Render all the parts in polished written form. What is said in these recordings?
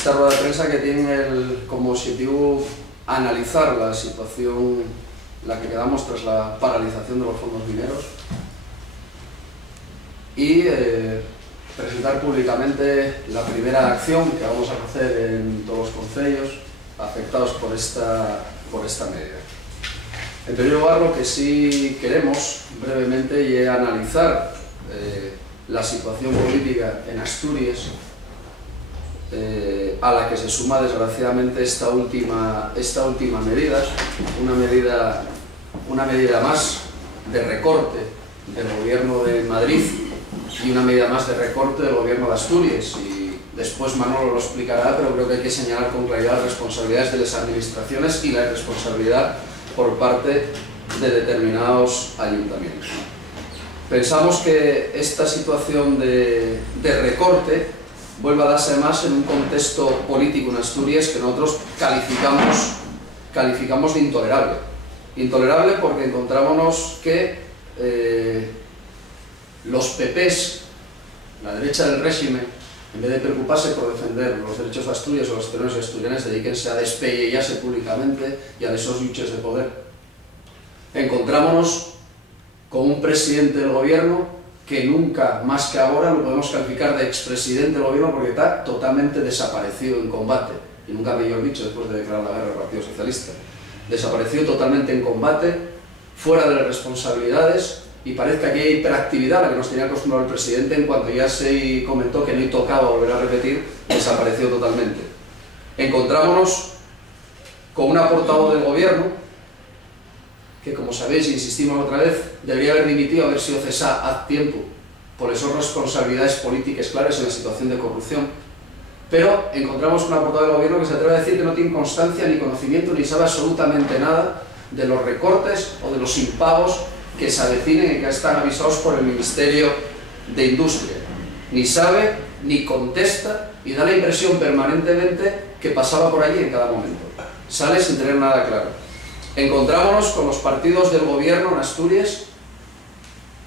Esta rueda de prensa que tiene como objetivo analizar la situación en la que quedamos tras la paralización de los fondos mineros y presentar públicamente la primera acción que vamos a hacer en todos los concellos afectados por esta medida. En primer lugar, lo que sí queremos brevemente es analizar la situación política en Asturias, a la que se suma desgraciadamente esta última medida, una medida más de recorte del gobierno de Madrid y una medida más de recorte del gobierno de Asturias. Y después Manolo lo explicará, pero creo que hay que señalar con claridad las responsabilidades de las administraciones y la responsabilidad por parte de determinados ayuntamientos. Pensamos que esta situación de recorte vuelve a darse más en un contexto político en Asturias que nosotros calificamos de intolerable. Intolerable porque encontrámonos que los PPs, la derecha del régimen, en vez de preocuparse por defender los derechos de Asturias o los asturianos y asturianas, dedíquense a despellellarse públicamente y a esos luches de poder. Encontrámonos con un presidente del gobierno que nunca, más que ahora, lo podemos calificar de expresidente del gobierno porque está totalmente desaparecido en combate, y nunca mejor dicho después de declarar la guerra al Partido Socialista. Desaparecido totalmente en combate, fuera de las responsabilidades, y parece que aquí hay hiperactividad a la que nos tenía acostumbrado el presidente en cuanto ya se comentó que no tocaba volver a repetir, desapareció totalmente. Encontrámonos con una portavoz del gobierno que, como sabéis, insistimos otra vez, debería haber dimitido, haber sido cesada a tiempo por esas responsabilidades políticas claras en la situación de corrupción, pero encontramos una portavoz del gobierno que se atreve a decir que no tiene constancia ni conocimiento ni sabe absolutamente nada de los recortes o de los impagos que se avecinen y que están avisados por el Ministerio de Industria. Ni sabe, ni contesta, y da la impresión permanentemente que pasaba por allí en cada momento. Sale sin tener nada claro. Encontrámonos con los partidos del gobierno en Asturias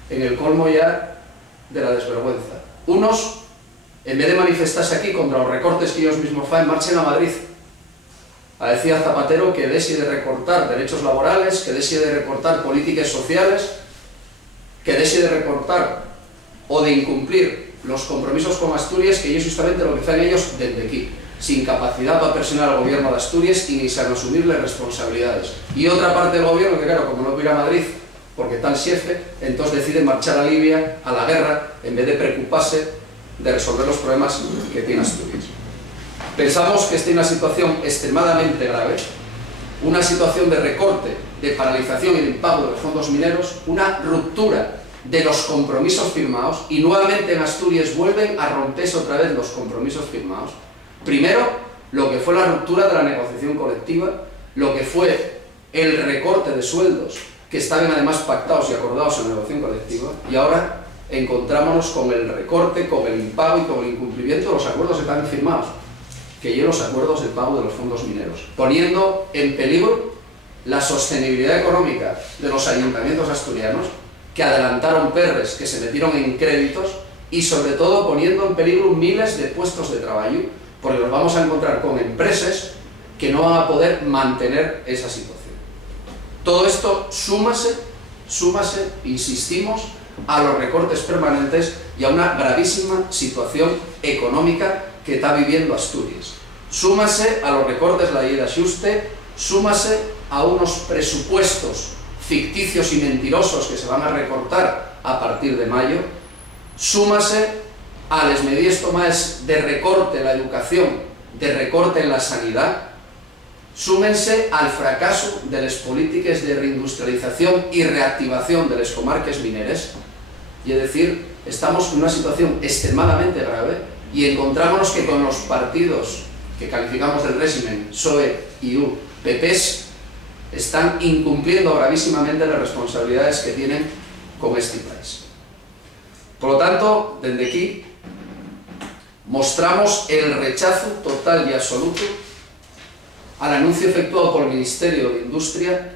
en el colmo ya de la desvergüenza. Unos, en vez de manifestarse aquí contra los recortes que ellos mismos hacen, marchen a Madrid a decir a Zapatero que deje de recortar derechos laborales, que deje de recortar políticas sociales, que deje de recortar o de incumplir los compromisos con Asturias, que ellos justamente lo que hacen ellos desde aquí, sin capacidad para presionar al gobierno de Asturias y ni saben asumirle responsabilidades. Y otra parte del gobierno que, claro, como no puede ir a Madrid porque está el jefe, entonces decide marchar a Libia, a la guerra, en vez de preocuparse de resolver los problemas que tiene Asturias. Pensamos que está en una situación extremadamente grave, una situación de recorte, de paralización y de impago de los fondos mineros, una ruptura de los compromisos firmados, y nuevamente en Asturias vuelven a romperse otra vez los compromisos firmados. Primero, lo que fue la ruptura de la negociación colectiva, lo que fue el recorte de sueldos que estaban además pactados y acordados en la negociación colectiva, y ahora encontrámonos con el recorte, con el impago y con el incumplimiento de los acuerdos que están firmados, que llevan los acuerdos de pago de los fondos mineros, poniendo en peligro la sostenibilidad económica de los ayuntamientos asturianos, que adelantaron PERRES, que se metieron en créditos, y sobre todo poniendo en peligro miles de puestos de trabajo, porque nos vamos a encontrar con empresas que no van a poder mantener esa situación. Todo esto súmase, insistimos, a los recortes permanentes y a una gravísima situación económica que está viviendo Asturias. Súmase a los recortes de la ley de ajuste, súmase a unos presupuestos ficticios y mentirosos que se van a recortar a partir de mayo, súmase a las medidas tomadas de recorte en la educación, de recorte en la sanidad, súmense al fracaso de las políticas de reindustrialización y reactivación de las comarcas mineras, y es decir, estamos en una situación extremadamente grave y encontrámonos que con los partidos que calificamos del régimen, PSOE, IU, PPs, están incumpliendo gravísimamente las responsabilidades que tienen con este país. Por lo tanto, desde aquí, mostramos el rechazo total y absoluto al anuncio efectuado por el Ministerio de Industria,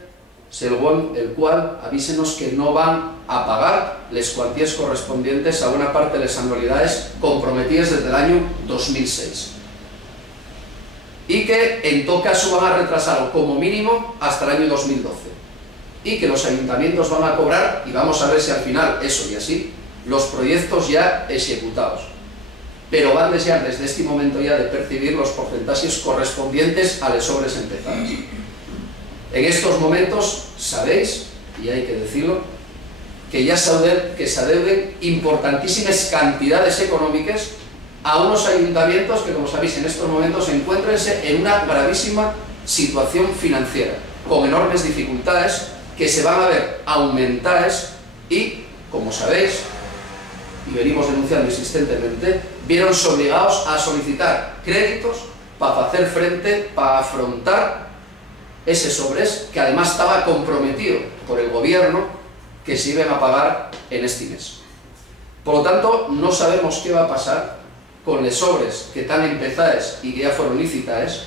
según el cual avísenos que no van a pagar las cuantías correspondientes a una parte de las anualidades comprometidas desde el año 2006. y que en todo caso van a retrasarlo como mínimo hasta el año 2012, y que los ayuntamientos van a cobrar, y vamos a ver si al final eso y así, los proyectos ya ejecutados, pero van desde este momento ya de percibir los porcentajes correspondientes a las obras empezadas. En estos momentos sabéis, y hay que decirlo, que ya se adeuden importantísimas cantidades económicas a unos ayuntamientos que, como sabéis, en estos momentos se encuentran en una gravísima situación financiera, con enormes dificultades que se van a ver aumentadas y, como sabéis, y venimos denunciando insistentemente, vieronse obligados a solicitar créditos para hacer frente, para afrontar ese sobres que además estaba comprometido por el gobierno que se iban a pagar en este mes. Por lo tanto, no sabemos qué va a pasar con los sobres que están empezadas y que ya fueron licitadas,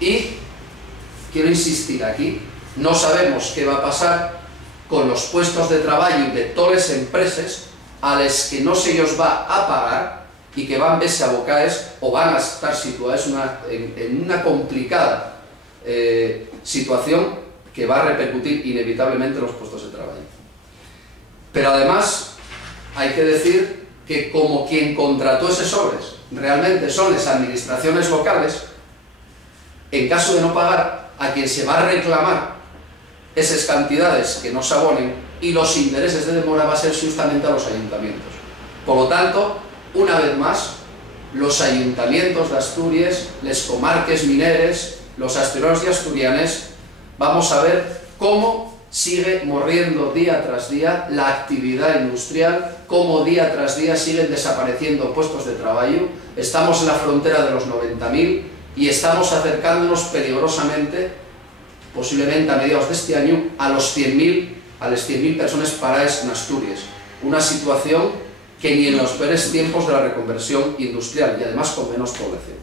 y quiero insistir aquí, no sabemos qué va a pasar con los puestos de trabajo de todas las empresas a las que no se ellos va a pagar y que van a verse abocadas o van a estar situadas en una complicada situación que va a repercutir inevitablemente en los puestos de trabajo. Pero además hay que decir que como quien contrató esos sobres realmente son las administraciones locales, en caso de no pagar, a quien se va a reclamar esas cantidades que no se abonen y los intereses de demora va a ser justamente a los ayuntamientos. Por lo tanto, una vez más, los ayuntamientos de Asturias, las comarques mineres, los asturianos y asturianes, vamos a ver cómo sigue morriendo día tras día la actividad industrial, cómo día tras día siguen desapareciendo puestos de trabajo. Estamos en la frontera de los 90.000 y estamos acercándonos peligrosamente, posiblemente a mediados de este año, a los 100.000 personas paradas en Asturias. Una situación que ni en los peores tiempos de la reconversión industrial, y además con menos población.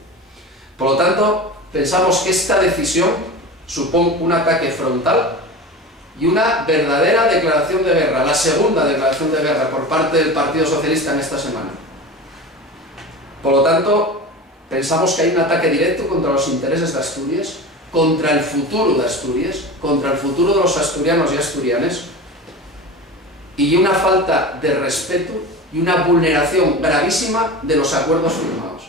Por lo tanto, pensamos que esta decisión supone un ataque frontal y una verdadera declaración de guerra, la segunda declaración de guerra por parte del Partido Socialista en esta semana. Por lo tanto, pensamos que hay un ataque directo contra los intereses de Asturias, contra el futuro de Asturias, contra el futuro de los asturianos y asturianas, y una falta de respeto y una vulneración gravísima de los acuerdos firmados.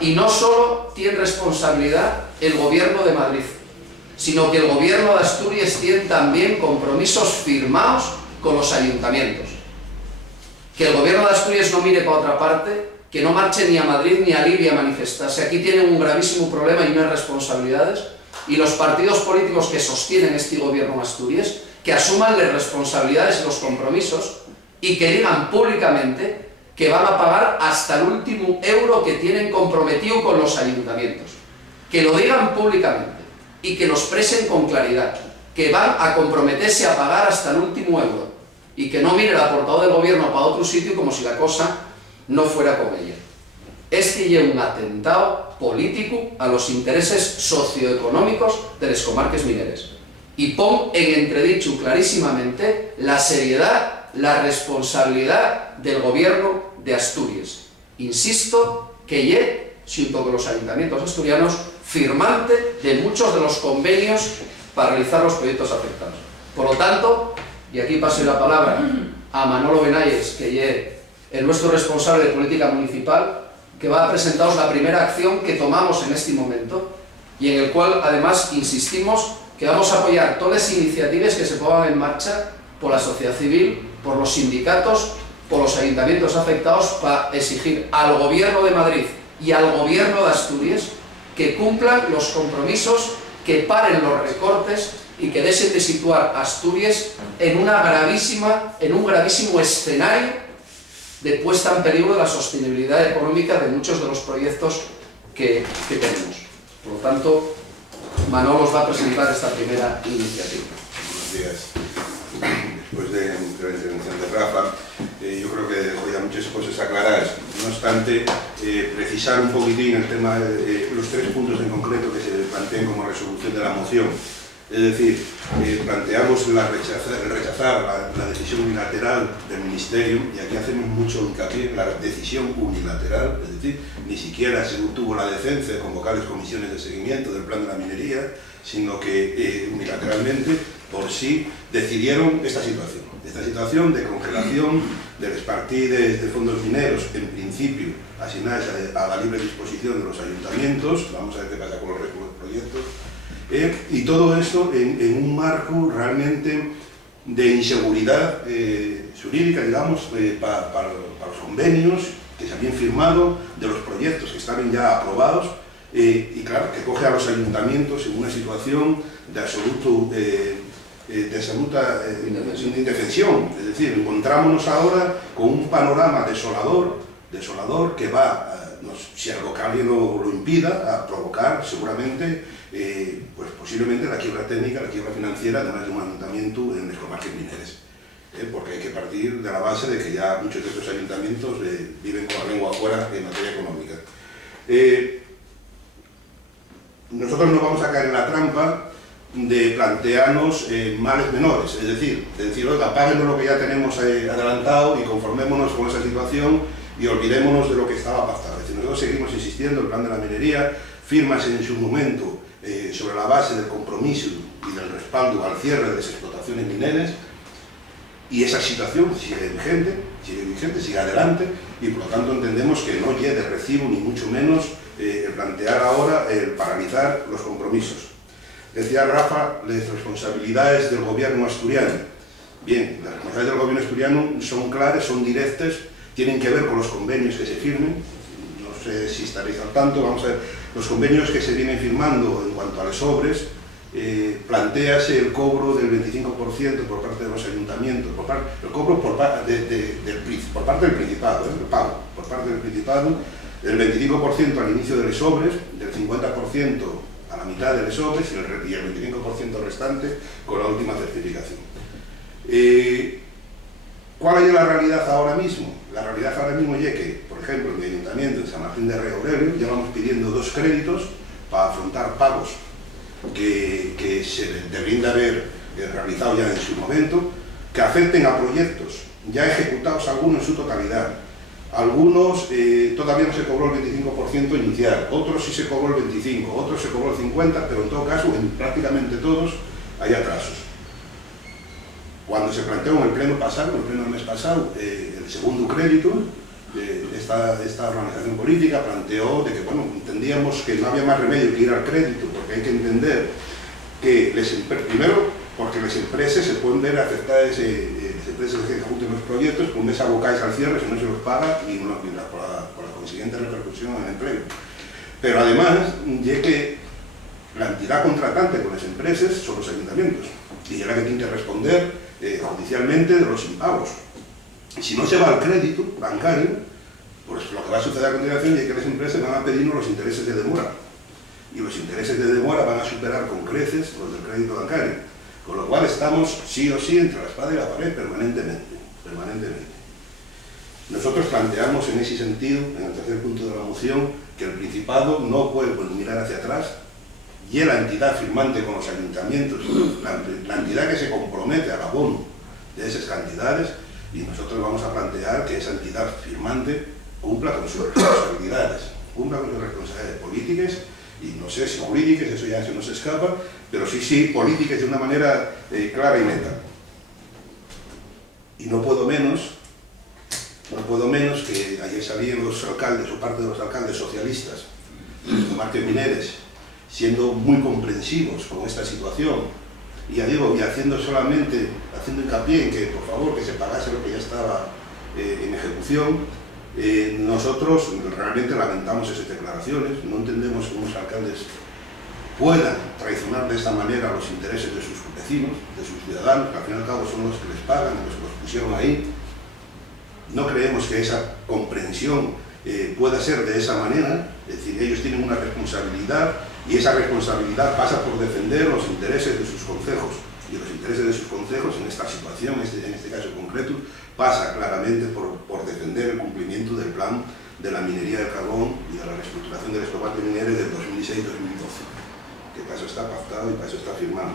Y no solo tiene responsabilidad el Gobierno de Madrid, sino que el Gobierno de Asturias tiene también compromisos firmados con los ayuntamientos. Que el Gobierno de Asturias no mire para otra parte, que no marche ni a Madrid ni a Libia a manifestarse. Aquí tienen un gravísimo problema y unas responsabilidades, y los partidos políticos que sostienen este Gobierno en Asturias, que asuman las responsabilidades y los compromisos y que digan públicamente que van a pagar hasta el último euro que tienen comprometido con los ayuntamientos. Que lo digan públicamente y que lo expresen con claridad, que van a comprometerse a pagar hasta el último euro, y que no mire la portavoz del gobierno para otro sitio como si la cosa no fuera con ella. Este lleva un atentado político a los intereses socioeconómicos de las comarques mineras y pone en entredicho clarísimamente la seriedad, la responsabilidad del gobierno de Asturias. Insisto que lleva, junto con los ayuntamientos asturianos, firmante de muchos de los convenios para realizar los proyectos afectados. Por lo tanto, y aquí paso la palabra a Manolo Benayes, que es nuestro responsable de política municipal, que va a presentaros la primera acción que tomamos en este momento, y en el cual además insistimos que vamos a apoyar todas las iniciativas que se pongan en marcha por la sociedad civil, por los sindicatos, por los ayuntamientos afectados, para exigir al Gobierno de Madrid y al Gobierno de Asturias que cumplan los compromisos, que paren los recortes y que dejen de situar a Asturias en un gravísimo escenario de puesta en peligro de la sostenibilidad económica de muchos de los proyectos que tenemos. Por lo tanto, Manolo os va a presentar esta primera iniciativa. Buenos días. Después de la intervención de Rafa, yo creo que había muchas cosas aclaradas. No obstante, precisar un poquitín el tema de los tres puntos en concreto que se plantean como resolución de la moción. Es decir, planteamos rechazar la decisión unilateral del Ministerio, y aquí hacemos mucho hincapié en la decisión unilateral, es decir, ni siquiera se tuvo la decencia de convocar las comisiones de seguimiento del plan de la minería, sino que unilateralmente, por sí, decidieron esta situación de congelación de las partidas de fondos mineros, en principio asignadas a la libre disposición de los ayuntamientos. Vamos a ver qué pasa con los restos de los proyectos. Y todo esto en un marco realmente de inseguridad jurídica, digamos, para los convenios que se habían firmado, de los proyectos que estaban ya aprobados, y claro, que coge a los ayuntamientos en una situación de absoluta indefensión. Es decir, encontrámonos ahora con un panorama desolador que va, si algo que alguien lo impida, a provocar seguramente, pues posiblemente la quiebra técnica, la quiebra financiera de más de un ayuntamiento en las comarcas mineras. Porque hay que partir de la base de que ya muchos de estos ayuntamientos viven con la lengua afuera en materia económica. Nosotros no vamos a caer en la trampa de plantearnos males menores, es decir, oiga, páguenos lo que ya tenemos adelantado y conformémonos con esa situación y olvidémonos de lo que estaba pactado. Es decir, nosotros seguimos insistiendo, el plan de la minería, firmas en su momento sobre la base del compromiso y del respaldo al cierre de las explotaciones mineras, y esa situación sigue vigente, sigue adelante, y por lo tanto entendemos que no llegue de recibo, ni mucho menos, el plantear ahora el paralizar los compromisos. Decía Rafa, las responsabilidades del gobierno asturiano. Bien, las responsabilidades del gobierno asturiano son claras, son directas, tienen que ver con los convenios que se firmen. No sé si estaréis al tanto, vamos a ver, los convenios que se vienen firmando en cuanto a las obras, plantease el cobro del 25% por parte de los ayuntamientos, el cobro por parte del Principado, el pago por parte del Principado, del 25% al inicio de las obras, del 50% a la mitad de las obras y el 25% restante con la última certificación. ¿Cuál es la realidad ahora mismo? La realidad ahora mismo es que, por ejemplo, en mi ayuntamiento, en San Martín de Rey Aurelio, ya vamos pidiendo 2 créditos para afrontar pagos que se deberían de haber realizado ya en su momento, que afecten a proyectos ya ejecutados, algunos en su totalidad. Algunos todavía no se cobró el 25% inicial, otros sí se cobró el 25%, otros se cobró el 50%, pero en todo caso, en prácticamente todos, hay atrasos. Cuando se planteó en el pleno del mes pasado, el segundo crédito, esta organización política planteó de que, bueno, entendíamos que no había más remedio que ir al crédito, porque hay que entender que, primero, porque las empresas se pueden ver afectadas, las empresas que ejecuten los proyectos, con esa abocáis al cierre, si no se los paga, y por la consiguiente repercusión en el empleo. Pero además, ya que la entidad contratante con las empresas son los ayuntamientos, y es la que tiene que responder judicialmente de los impagos. Si no se va al crédito bancario, pues lo que va a suceder a continuación es que las empresas van a pedirnos los intereses de demora, y los intereses de demora van a superar con creces los del crédito bancario, con lo cual estamos sí o sí entre la espada y la pared permanentemente. Nosotros planteamos en ese sentido, en el tercer punto de la moción, que el Principado no puede mirar hacia atrás, y la entidad firmante con los ayuntamientos, la entidad que se compromete al abono de esas cantidades, y nosotros vamos a plantear que esa entidad firmante cumpla con sus responsabilidades, políticas, y no sé si jurídicas, eso ya se nos escapa, pero sí políticas de una manera clara y neta. Y no puedo menos que ayer salían los alcaldes, o parte de los alcaldes socialistas, de las comarcas mineras, siendo muy comprensivos con esta situación, y ya digo, y haciendo hincapié en que, por favor, que se pagase lo que ya estaba en ejecución. Nosotros realmente lamentamos esas declaraciones, no entendemos que unos alcaldes puedan traicionar de esta manera los intereses de sus vecinos, de sus ciudadanos, que al fin y al cabo son los que les pagan, los que los pusieron ahí. No creemos que esa comprensión pueda ser de esa manera, es decir, ellos tienen una responsabilidad, y esa responsabilidad pasa por defender los intereses de sus concejos, y los intereses de sus concejos en esta situación, en este caso concreto, pasa claramente por defender el cumplimiento del plan de la minería del carbón y de la reestructuración de las comarcas mineras del 2016-2012, que para eso está pactado y para eso está firmado.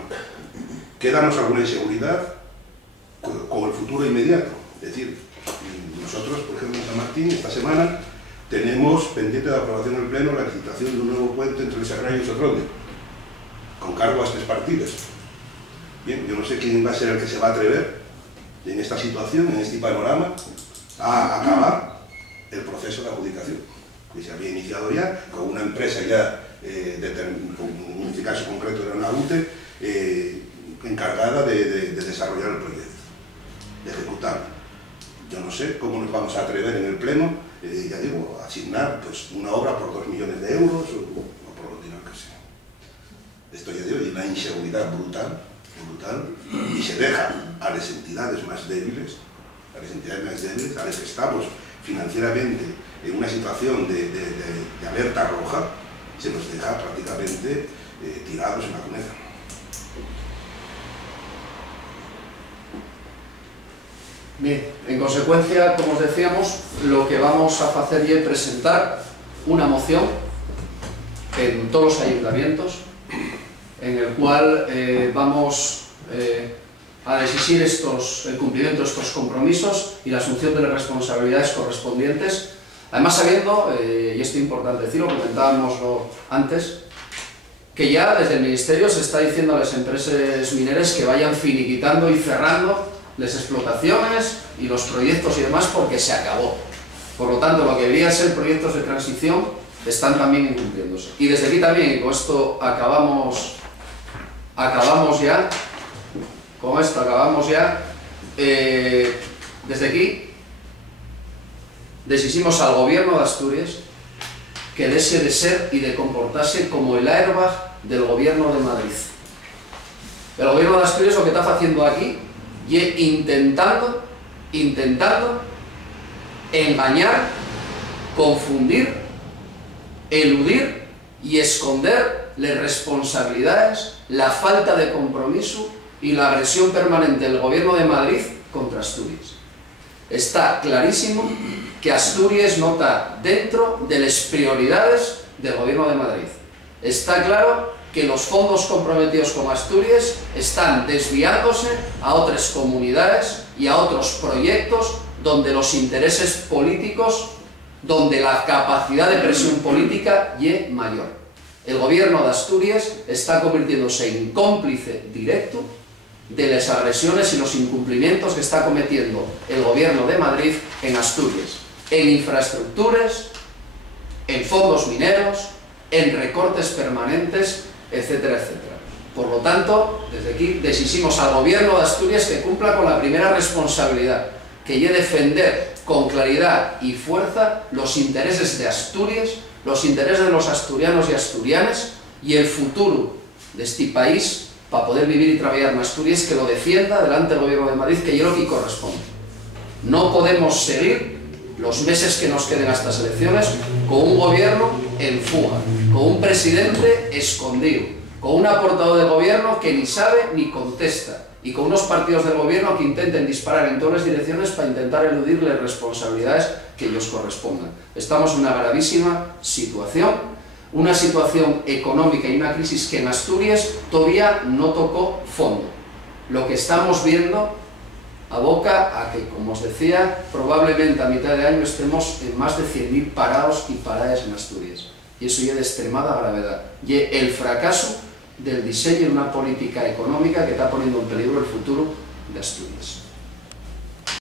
Quédanos alguna inseguridad con el futuro inmediato. Es decir, nosotros, por ejemplo, en San Martín, esta semana, tenemos pendiente de aprobación en el Pleno la licitación de un nuevo puente entre el Serrallo y Sotronde, con cargo a 3 partidas. Bien, yo no sé quién va a ser el que se va a atrever en esta situación, en este panorama, a acabar el proceso de adjudicación, que se había iniciado ya con una empresa ya, en este caso concreto era una UTE, encargada de desarrollar el proyecto, de ejecutarlo. Yo no sé cómo nos vamos a atrever en el Pleno, ya digo, a asignar pues, una obra por 2 millones de euros o por lo dinero que sea. Esto ya digo, hay una inseguridad brutal, y se deja a las entidades más débiles, a las que estamos financieramente en una situación de alerta roja, se nos deja prácticamente tirados en la cuneta. Bien, en consecuencia, como os decíamos, lo que vamos a hacer es presentar una moción en todos los ayuntamientos en el cual vamos a exigir el cumplimiento de estos compromisos y la asunción de las responsabilidades correspondientes, además sabiendo, y esto es importante decirlo, comentábamos antes, que ya desde el Ministerio se está diciendo a las empresas mineras que vayan finiquitando y cerrando las explotaciones y los proyectos y demás porque se acabó. Por lo tanto, lo que debería ser proyectos de transición están también incumpliéndose. Y desde aquí también, y con esto acabamos ya, desde aquí exigimos al Gobierno de Asturias que deje de ser y de comportarse como el airbag del Gobierno de Madrid. El Gobierno de Asturias lo que está haciendo aquí y intentando engañar, confundir, eludir y esconder las responsabilidades, la falta de compromiso y la agresión permanente del Gobierno de Madrid contra Asturias. Está clarísimo que Asturias no está dentro de las prioridades del Gobierno de Madrid. Está claro que los fondos comprometidos con Asturias están desviándose a otras comunidades y a otros proyectos donde los intereses políticos, donde la capacidad de presión política es mayor. El Gobierno de Asturias está convirtiéndose en cómplice directo de las agresiones y los incumplimientos que está cometiendo el Gobierno de Madrid en Asturias, en infraestructuras, en fondos mineros, en recortes permanentes, etcétera, etcétera. Por lo tanto, desde aquí exigimos al Gobierno de Asturias que cumpla con la primera responsabilidad, que es defender con claridad y fuerza los intereses de Asturias, los intereses de los asturianos y asturianas y el futuro de este país para poder vivir y trabajar en Asturias, que lo defienda delante del Gobierno de Madrid, que es lo que corresponde. No podemos seguir los meses que nos queden a estas elecciones con un gobierno en fuga, con un presidente escondido, con una portavoz del gobierno que ni sabe ni contesta y con unos partidos del gobierno que intenten disparar en todas las direcciones para intentar eludir las responsabilidades que ellos correspondan. Estamos en una gravísima situación, una situación económica y una crisis que en Asturias todavía no tocó fondo. Lo que estamos viendo aboca a que, como os decía, probablemente a mitad de año estemos en más de 100.000 parados y paradas en Asturias. Y eso ya es de extremada gravedad. Y el fracaso del diseño de una política económica que está poniendo en peligro el futuro de Asturias.